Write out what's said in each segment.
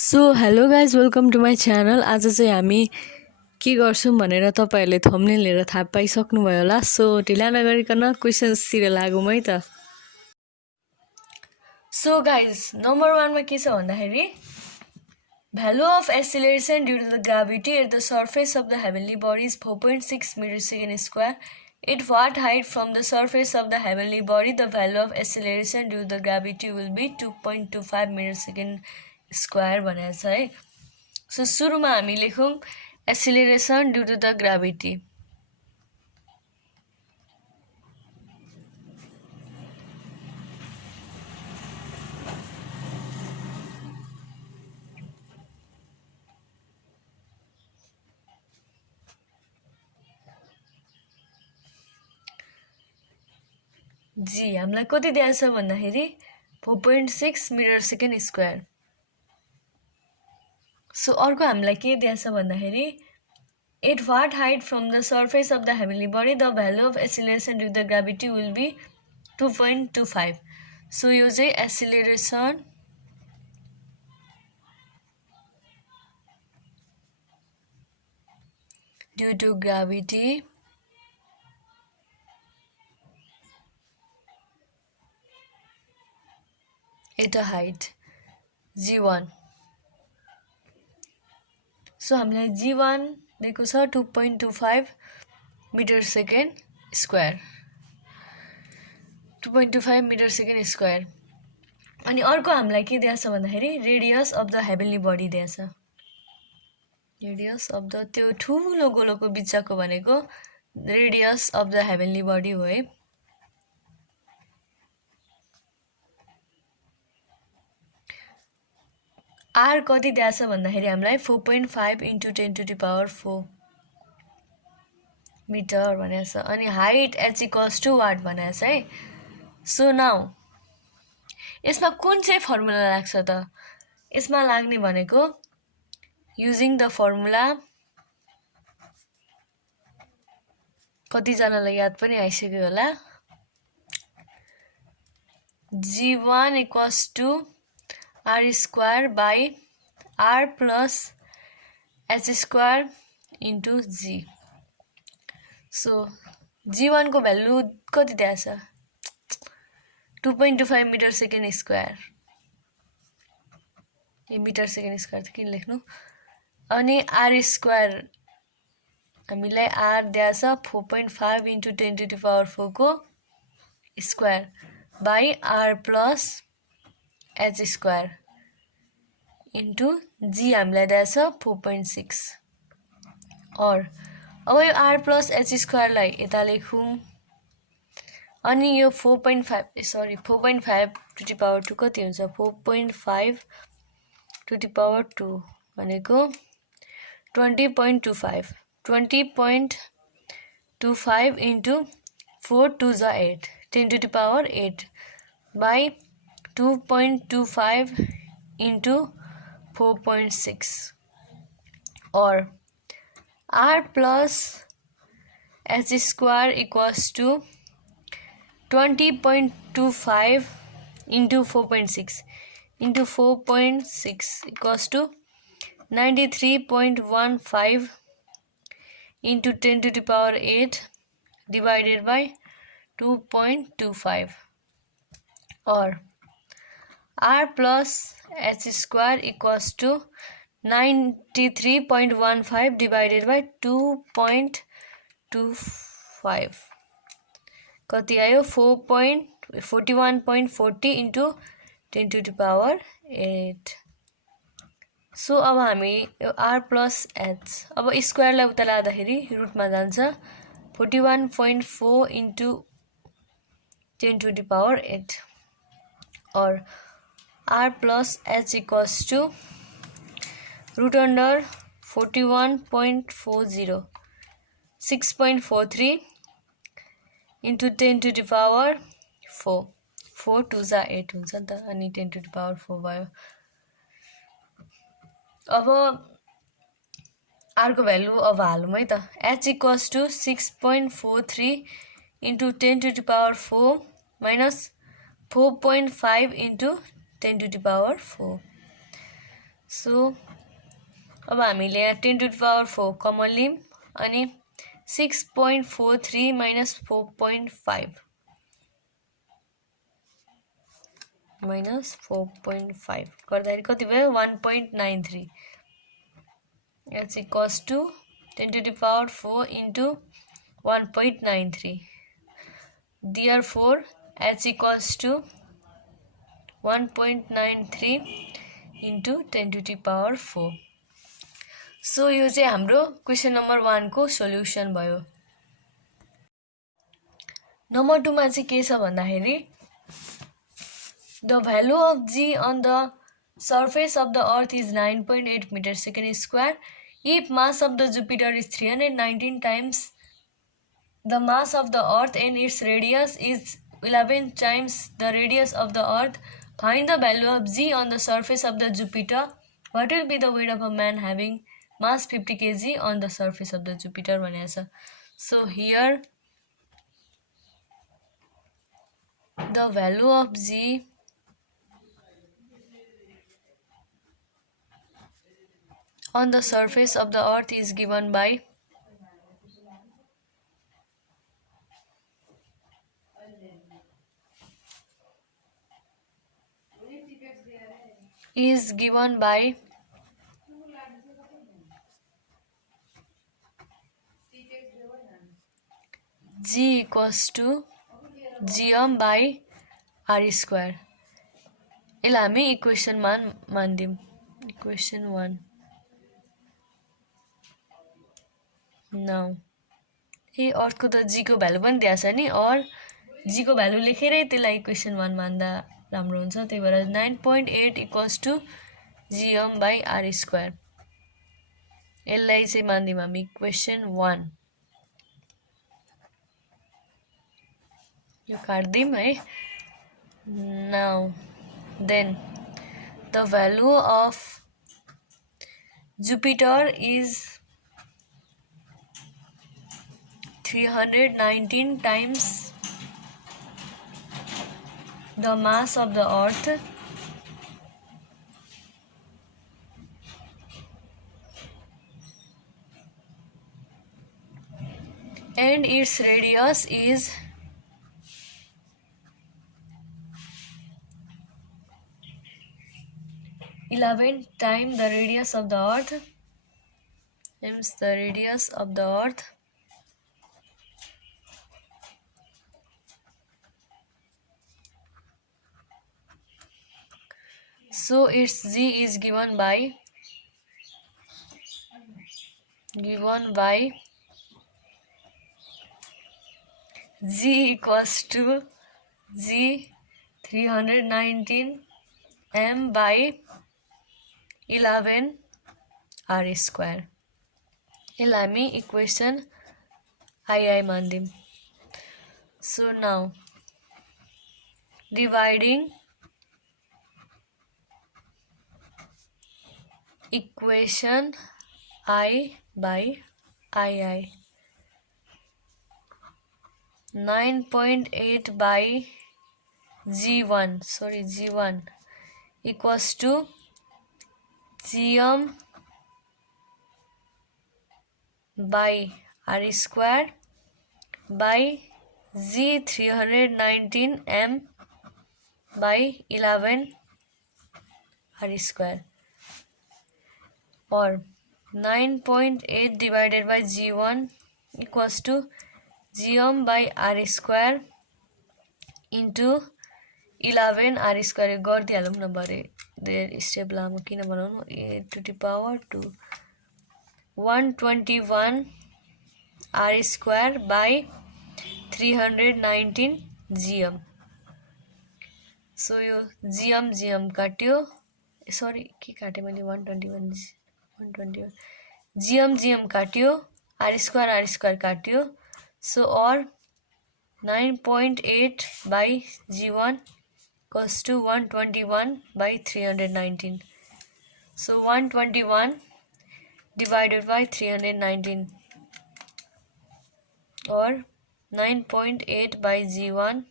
So hello guys welcome to my channel. आज चाहिँ हामी के गर्छौँ भनेर तपाईँहरूले थम्बनेल हेरेर थाहा पाइसक्नुभयो होला। सो ढिला नगरिकन क्वेसन्सतिर लागौँ है त। सो गाइज नम्बर 1 मा के छ भन्दाखेरि value of acceleration due to the gravity at the surface of the heavenly body is 4.6 metre second square. At what height from the surface of the heavenly body the value of acceleration due to the gravity will be 2.25 metre second square भनेको छ है। So सुरुमा हामी लेखौँ acceleration due to the gravity. G हामीलाई कति दिएको छ भन्दाखेरि 4.6 मिटर सेकेन्ड स्क्वायर। सो अर्को हामीलाई के दिएको छ भन्दाखेरि at what height from the surface of the heavenly body the value of acceleration due the gravity will be 2.25। So यो चाहिँ acceleration due to gravity at a height g1। So हामीलाई g1 दिएको छ 2.25 metre second square. 2.25 metre second square. अनि अर्को हामीलाई के दिएको छ भन्दाखेरि radius of the heavenly body दिएको छ। रेडियस अफ द त्यो ठुलो गोलोको बिचको भनेको radius of the heavenly body हो है। आर कति दिएको छ भन्दाखेरि हामीलाई 4.5 × 10⁴ मिटर भनेको छ। अनि हाइट h = वाट भनेको छ है। सो नाउ यसमा कुन चाहिँ फर्मुला लाग्छ त? यसमा लाग्ने भनेको युजिङ द फर्मुला, कतिजनालाई याद पनि आइसक्यो होला। g1 = r² by r plus h² into g। So g1 को भ्यालु कति दिएको छ? 2.25 मिटर सेकेन्ड स्क्वायर। ए मिटर सेकेन्ड स्क्वायर त किन लेख्नु? अनि r² हामीलाई r दिएको छ 4.5 × 10⁴ को square by r plus h² into g हामीलाई दिएको छ 4.6। और अब यो r प्लस h² लाई यता लेखौँ। अनि यो 4.5 कति हुन्छ? 4.5 to the power 2 भनेको 20.25। 20.25 इन्टु 4 2 = 8 10⁸ बाई 2.25 इन्टु 4.6। और r plus h² = 20.25 into 4.6 into 4.6 = 93.15 into 10⁸ divided by 2.25। और r plus h² = 93.15 divided by 2.25 कति आयो? 41.40 इन्टु 10⁸। सो अब हामी यो r प्लस h अब स्क्वायरलाई उता लाँदाखेरि रुटमा जान्छ। 41.4 इन्टु 10⁸ और r plus h = √under 41.40 6.43 into 10⁴ 4 2 = 8 हुन्छ नि त। अनि 10⁴ भयो। अब r को भ्यालु अब हालौँ है त। h = 6.43 into 10⁴ minus 4.5 into 10⁴। So अब हामीले यहाँ 10 to the power 4 कमन लियौँ अनि 6.43 minus 4.5 minus 4.5 गर्दाखेरि कति भयो 1.93 that's equals to 10 to the power 4 into 1.93 therefore h equals to 1.93 into 10 to the power 4 so यो चाहिँ हाम्रो क्वेसन नम्बर 1 को सोल्युसन भयो। नम्बर 2 मा चाहिँ के छ भन्दाखेरि the value of g on the surface of the earth is 9.8 meter second square if mass of the Jupiter is 319 times the mass of the earth and its radius is 11 times the radius of the earth. Find the value of g on the surface of the Jupiter. What will be the weight of a man having mass 50 kg on the surface of the Jupiter भनेको छ। So here the value of g on the surface of the earth is given by g equals to gm by r square। यसलाई हामी equation 1 मान्दियौं। Equation 1 now ए अर्थ को त g को value पनि दिएको छ नि और g को भ्यालु लेखेरै त्यसलाई इक्वेसन 1 मान्दा राम्रो हुन्छ। त्यही भएर 9.8 equals to gm by r square यसलाई चाहिँ मान्दियौं हामी इक्वेसन 1। यो काट्दियौं है। Now then the value of Jupiter is 319 times the mass of the earth and its radius is 11 times the radius of the earth, hence the radius of the earth so its g is given by g equals to g 319 m by 11 r square। यसलाई हामी equation I मान्दियौं। So now dividing equation I by II, 9.8 by G1 equals to Gm by R square by G 319m by 11 R square, or 9.8 divided by G1 equals to Gm by R square into 11 R square गरिदिहालौं न भरे धेरै step लामो किन बनाउनु a to the power 2 121 R square by 319 Gm। So यो Gm काट्यो, sorry के काटे मैले 121 Gm काट्यो, R square काट्यो। So or 9.8 by G1 equals to 121 by 319. So 121 divided by 319 or 9.8 by G1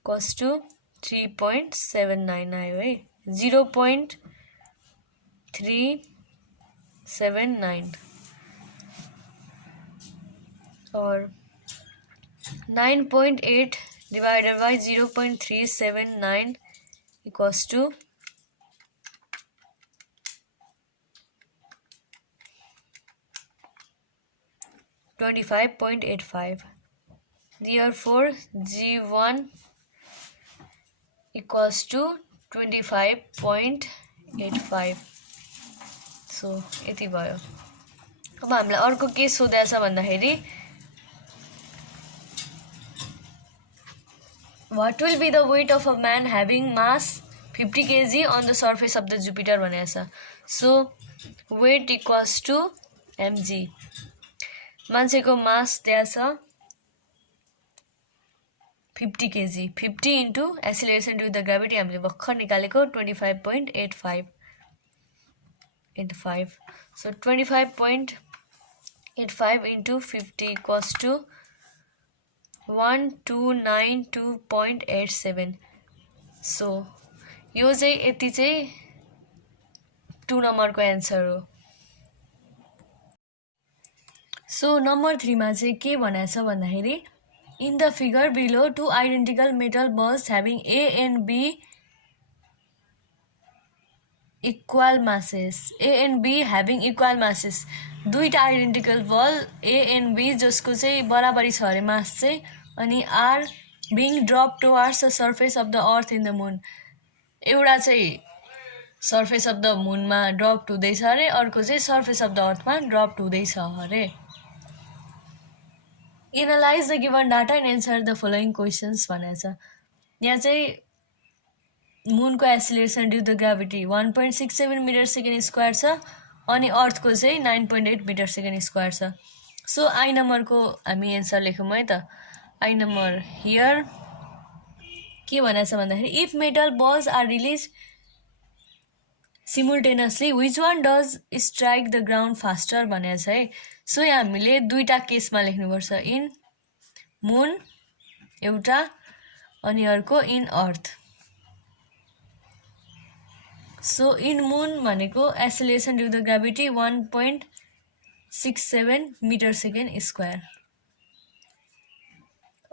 equals to 3.79 आयो है, 0.79 379 or 9.8 divided by 0.379 equals to 25.85. Therefore, G1 equals to 25.85. So, यति भयो. अब हामीलाई अर्को के सोधेछ भन्दाखेरि what will be the weight of a man having mass 50 kg on the surface of the Jupiter भनेको छ. So, weight equals to mg. मान्छेको मास दिएको छ 50 kg. 50 into acceleration due to the gravity हामीले भर्खर निकालेको 25.85. So 25.85 into 50 equals to 1292.87. So यो चाहिँ यति चाहिँ 2 नम्बरको एन्सर हो. So number 3 मा चाहिँ के भनेको छ भन्दाखेरि in the figure below, two identical metal balls having A and B equal masses. A and B having equal masses. दुईटा identical ball A and B जसको चाहिँ बराबरी छ अरे मास चाहिँ अनि are being dropped towards the surface of the earth in the moon. एउटा चाहिँ surface of the moon मा ड्रप हुँदैछ अरे अर्को चाहिँ surface of the earth मा ड्रप हुँदैछ अरे. Analyze the given data and answer the following questions भनेको छ. यहाँ चाहिँ मुनको acceleration due the gravity 1.67 metre second square छ अनि अर्थको चाहिँ 9.8 मिटर सेकेन्ड स्क्वायर छ. सो आई नम्बरको हामी एन्सर लेखौँ है त. आई नम्बर हियर के भनेको छ भन्दाखेरि if metal balls are release simultaneously which one does strike the ground faster भनेको छ है. सो यहाँ हामीले दुईटा केसमा लेख्नुपर्छ. इन मुन एउटा अनि अर्को in earth. So in moon भनेको acceleration due the gravity 1.67 metre second square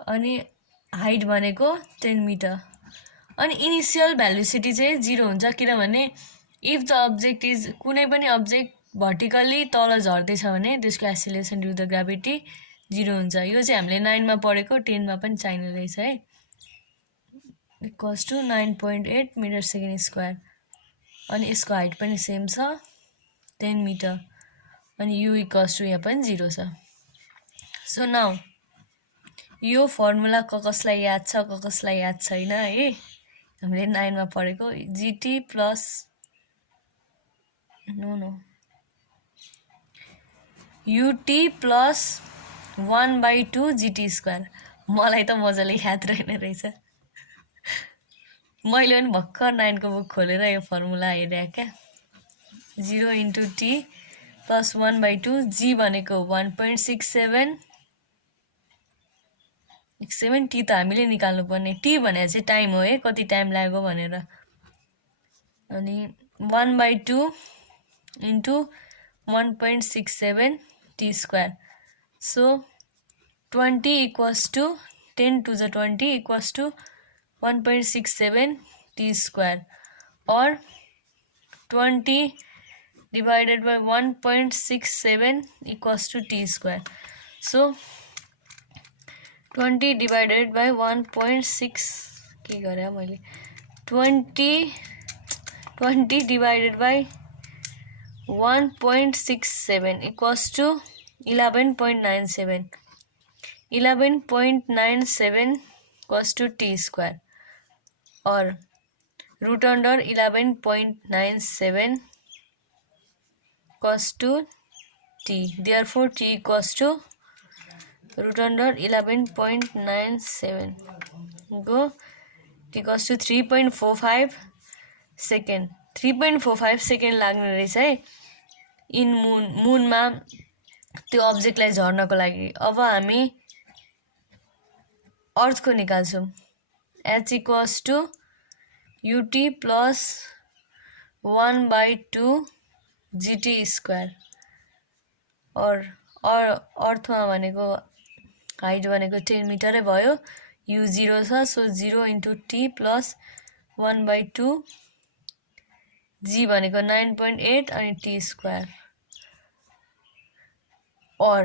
अनि हाइट भनेको 10 मिटर अनि इनिसियल भ्यालुसिटी चाहिँ 0 हुन्छ किनभने इफ द अब्जेक्ट इज कुनै पनि अब्जेक्ट भर्टिकल्ली तल झर्दैछ भने त्यसको एक्सिलरेसन ड्यू द ग्राभिटी 0 हुन्छ. यो चाहिँ हामीले 9 मा पढेको 10 मा पनि चाहिने रहेछ है. Equals to 9.8 metre second square अनि यसको हाइट पनि सेम छ 10 मिटर अनि यु इक्वल्स टु यहाँ पनि 0 छ. सो नाउ यो फर्मुला कसलाई याद छ कसलाई याद छैन है. हामीले 9 मा पढेको GT plus UT plus 1/2 GT square. मलाई त मजाले याद रहेन रहेछ. मैले पनि भर्खर 9 को बुक खोलेर यो फर्मुला हेरेँ क्या. 0 into t plus 1/2 g भनेको 1.67 t त हामीले निकाल्नु पर्ने. t भने चाहिँ टाइम हो है कति टाइम लाग्यो भनेर अनि 1/2 into 1.67 t square. So 20 equals to 10 to the 20 equals to 1.67 t square or 20 divided by 1.67 equals to t square. So 20 divided by 1.6 के गरे मैले 20 divided by 1.67 equals to 11.97. 11.97 equals to t square or root under 11.97 equals to t. Therefore, t equals to root under 11.97. Go. T equals to 3.45 second. 3.45 second लाग्ने रहेछ है in मुनमा त्यो अब्जेक्टलाई झर्नको लागि. अब हामी अर्थको निकाल्छौँ. h equals to ut plus 1/2 gt square और अर्थमा भनेको हाइट भनेको 10 मिटरै भयो u 0 छ so 0 into t plus 1/2 g भनेको 9.8 अनि t स्क्वायर और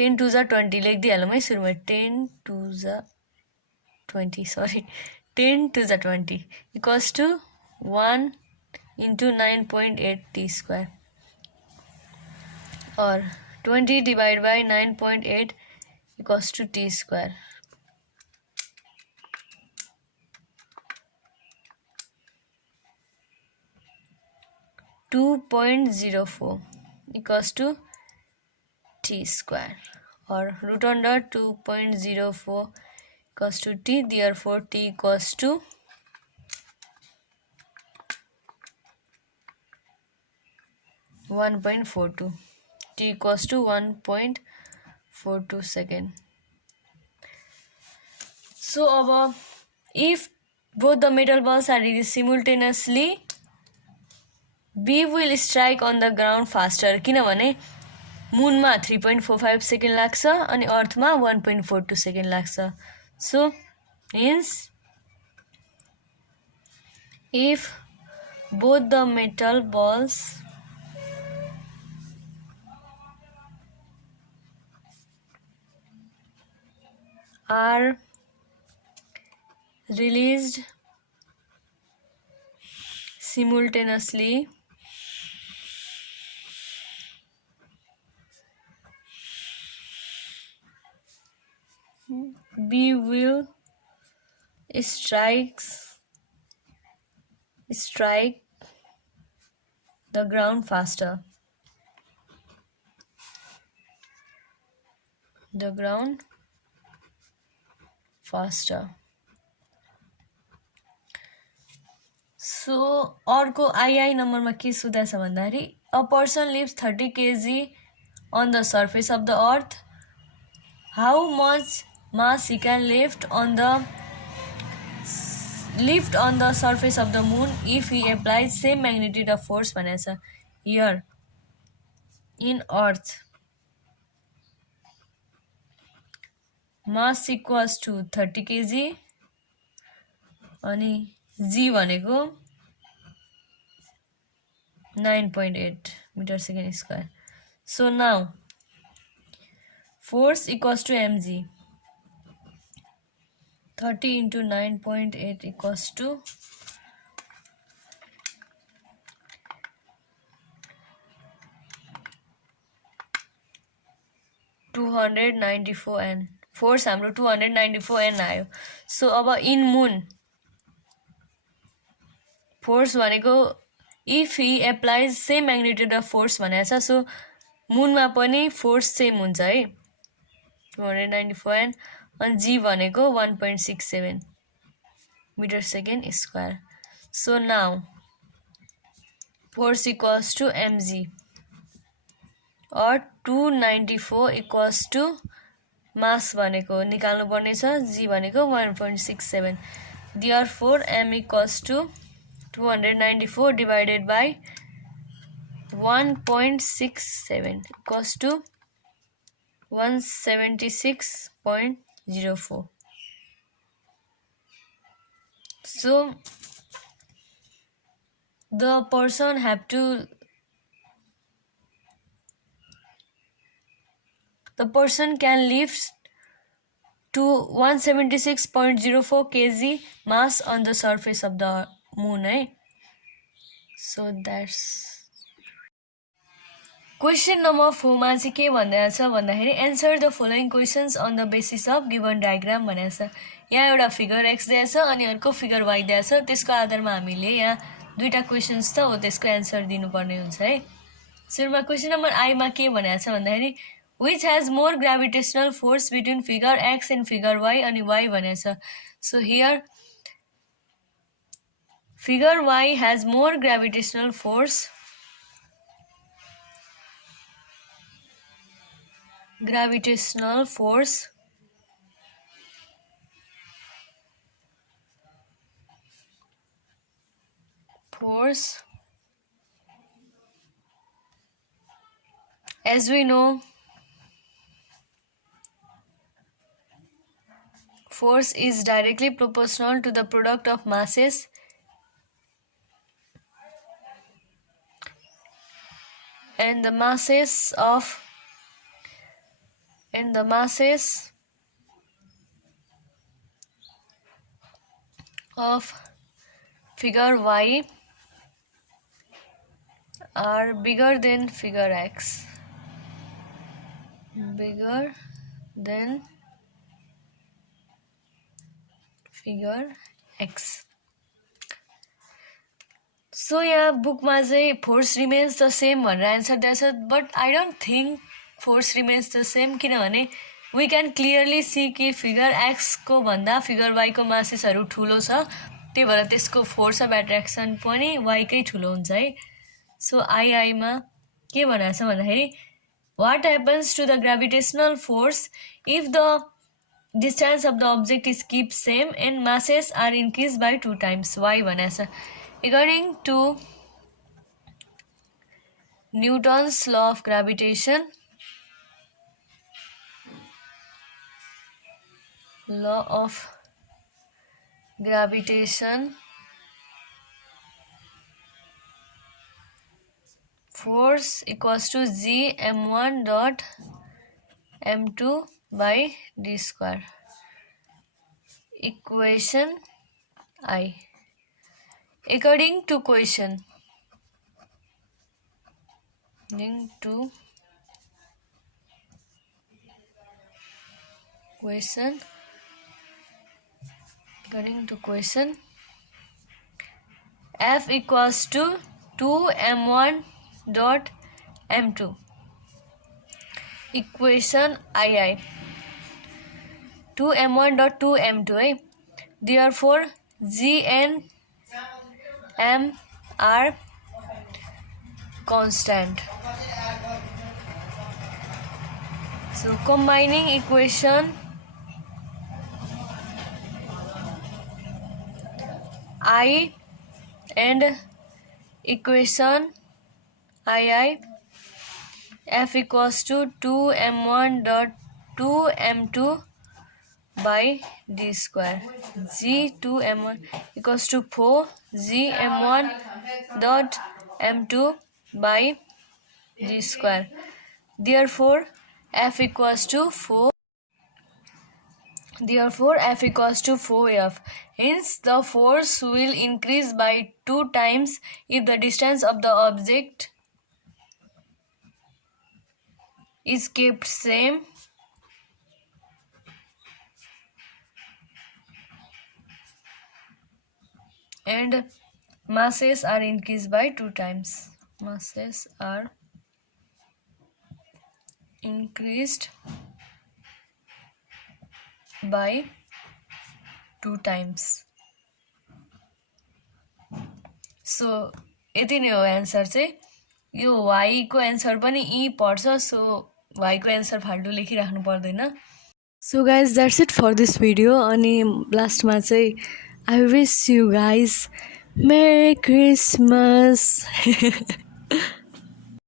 10 to the 20 लेखिदिइहालौँ है सुरुमा 10 to the 20 sorry 10 to the 20 equals to 1 into 9.8 t square और 20 divided by 9.8 equals to t square. .04 equals to t square or root under 2.04 equals to t, therefore t equals to 1.42. t equals to 1.42 second. So if both the metal balls are released simultaneously, B will strike on the ground faster किनभने मुनमा 3.45 second लाग्छ अनि अर्थमा 1.42 second लाग्छ. So hence if both the metal balls are released simultaneously, B will strike the ground faster. So अर्को I नम्बरमा के सोधेछ भन्दाखेरि a person lifts 30 kg on the surface of the earth. How much mass he can lift on the surface of the moon if he applies same magnitude of force भनेछ. Here in earth mass equals to 30 kg अनि g भनेको 9.8 meter second square. So now force equals to mg. 30 into 9.8 equals to 294 n. Force हाम्रो 294 n आयो. So अब in moon force भनेको if he applies same magnitude of force भनेको छ. So मुनमा पनि force same हुन्छ है 294 n अनि g भनेको 1.67 meter second square. So now force equals to mg or 294 equals to mass भनेको निकाल्नु पर्ने छ g भनेको 1.67. Therefore m equals to 294 divided by 1.67 equals to 176.04. So the person can lift to 176.04 kg mass on the surface of the moon, eh? So that's question number 4 मा चाहिँ के भनिरहेछ भन्दाखेरि answer the following questions on the basis of given diagram भनेछ. यहाँ एउटा figure x दिएछ अनि अर्को फिगर y दिएछ. त्यसको आधारमा हामीले यहाँ दुईटा क्वेशन्स छ हो त्यसको एन्सर दिनुपर्ने हुन्छ है. सुरुमा क्वेशन नम्बर I मा के भनेछ भन्दाखेरि which has more gravitational force between figure x and figure y अनि y भनेछ. So here figure y has more gravitational force As we know, force is directly proportional to the product of masses and the masses of figure Y are bigger than figure X. Bigger than figure X. So yeah, bookमा चाहिँ force remains the same भनेर answer दिएको छ, but I don't think force remains the same, किनभने we can clearly see कि figure X को भन्दा figure Y को मासेसहरू ठुलो छ, त्यही भएर त्यसको फोर्स अफ एट्र्याक्सन पनि Y कै ठुलो हुन्छ है. सो आईमा के भनेको छ भन्दाखेरि what happens to the gravitational force if the distance of the object is kept same and masses are increased by 2 times. Y भनेको छ. According to Newton's law of gravitation, force equals to G m1 dot m2 by d square. Equation I. According to question F equals to 2m1 dot m2. Equation II. 2m1 dot 2m2 Therefore G and M are constant. So combining equation I and equation II, F equals to 2m1 dot 2m2 by d square. G 2m1 equals to 4 G m1 dot m2 by d square. Therefore F equals to 4. Therefore F equals to 4F. Hence the force will increase by 2 times if the distance of the object is kept same and masses are increased by 2 times. Masses are increased by 2 times. So यति नै हो answer चाहिँ. यो y को answer पनि ई पर्छ, so y को answer फाल्टु लेखिराख्नु पर्दैन. So guys, that's it for this video. अनि लास्टमा चाहिँ I wish you guys Merry Christmas.